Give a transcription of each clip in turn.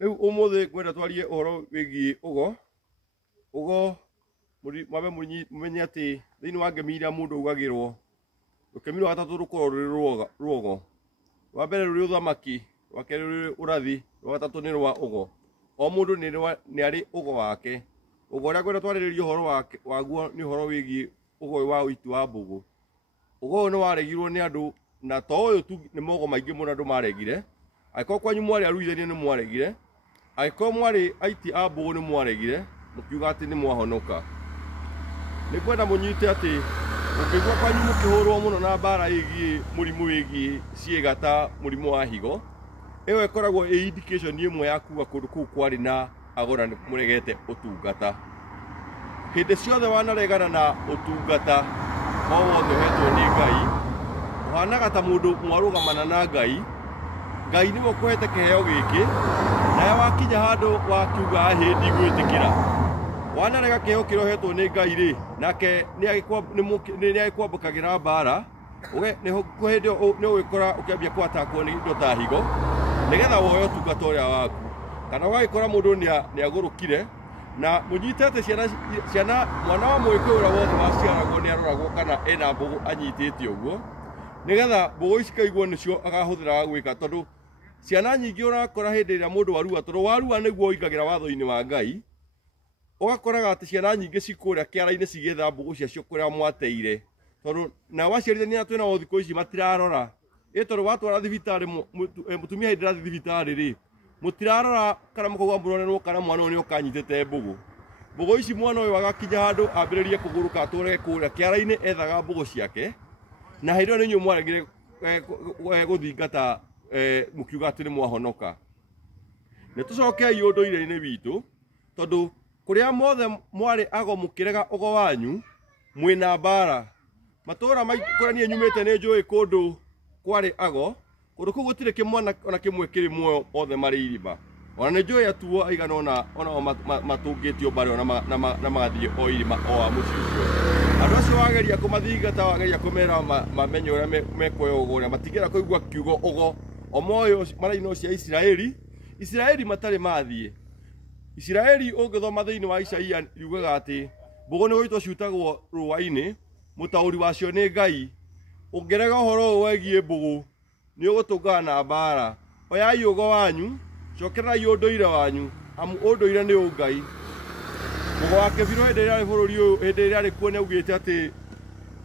Riu umuthi ngwenda twarie uhoro wigi ugo mwabe mumenye ati thiini wa ngemi iria mundu ugagirwo rukemi rwa gatatu rukorwo ruri ruogo rwa mbere ruri uthamaki rwa keri ruri urathi rwa gatatu ni rwa ugo o mundu ni ari ugo wake ugo ria ngwenda twariririe uhoro waguo ni uhoro wigi ugo wa uiti wa mbugu ugo ni waregirwo ni andu na to uyu tu ni mogo maingi muno andu maregire aiko kwanyu mwari aruithania ni mwaregire aiko mwari aiti a mbugu ni mwaregire mukiuga ati ni mwahonoka ni kwenda munyite ati ukigwa kwanyu mukihurwo muno na mbara igi murimu wigi ciiga ta murimu wa higo iyo ikoragwo indication imwe ya kuga kundu kuu kwari na agora ni muregete utungata hindi ciothe wanaregana na utungata o wothe hetwo ni Ngai uhanaga ta mundu mwarugamana na Ngai nimo kwete kiheo giki naye wakinya handu wakiuga hindi gwitikira wanarega kiheo kirohetwo ni Ngai ri nake ni agikwambukagira mbara uge ni hindi ni ugikora ukiambia kwatakwo ni indo ta higo nigetha woe utungata uria waku kana wagikora mundu ni agurukire na munyitete ciana mwana wa mwiki uria wothe waciaragwo ni aroragwo kana ena mbugu anyitite uguo nigetha mbugu ici kaiguo nicio agahuthira gwika tondu ciana nyingi urakora hindi iria mundu warua tondu warua niguo ingagira watho-ini wa Ngai ugakoraga ati ciana nyingi cikuria kiara-ini cigitha mbugu ciacio kuria mwateire tondu na waciarithania twina o thikũ ici matirarora tondu watwara thibitari mutumia hindi rathi thibitari ri mutirarora kana mukauga muronerwo kana mwana uyu ni ukanyitete mbugu ici mwana uyu agakinya handu ambiririe kuguruka atũre kuria kiara-ini ethaga mbugu ciake na hindi ĩyo nĩ inyuĩ mwaregire guthingata mukiuga ati ni mwahonoka ni tucokei ũndũire-inĩ witũ tondu kuria mothe mwari ago mukirega ugo wanyu mwina mbara matura maikura nie nyumite ni njui kundu kwari ago kundu kuu gutire kimwana ona kimwe kiri muoyo othe mari iriba ona ni njui atuo aigana ona matungitio mbare ona na magathie o irima o amuci ucio andu acio wageria kumathingata wageria kumera mamenye uria mekwoya ugo uria matigera kuigua kiugo ugo o moyo mara-ini cia Israeli matari mathie Israeli ungithoma thiini wa Isaia yugaga ati mbugu ni gwitwo ciutagwo rũa-ini mutauri wacio ni Ngai ungerega uhoro wegie mbugu ni ugutungana na mbara oyai ugo wanyu cokerai unduire wanyu amu unduire ni Ngai mugo wake biro hindi iria ri bururi uyu hindi iria ri kuo ni augite ati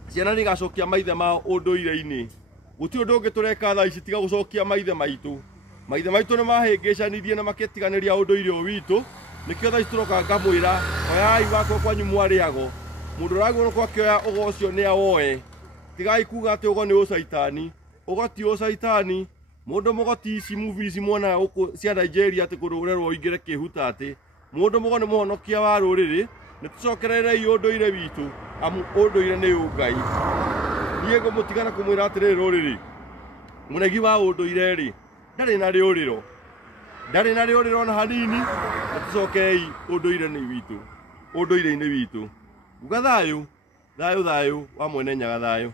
ciana ni gacokia maithe mao unduire-ini guti undu ungi tureka thaa ici tiga gucokia maithe maitu ni mahingicanirie na maketiganiria unduire uyu witu nikio thaa ici turoka ngamwira oyai wakwa kwanyu mwariago mundu raguo no kwakioya ugo ucio ni awoe tigai kuga ati ugo ni ucaitani ugo ti ucaitani mundu mugoti ici movie ici mwona uku cia Nigeria ati kundu urerwo ingire kihuta ati mundu mugo ni muhonokia wa ruriri ni tucokererei unduire witu amu unduire ni Ngai niego mutigana kumwira ati ruriri munegi wa unduire ri ndari na riuriro na hanini tucokei unduire-ini witu uga thayu wa mwene nyaga thayu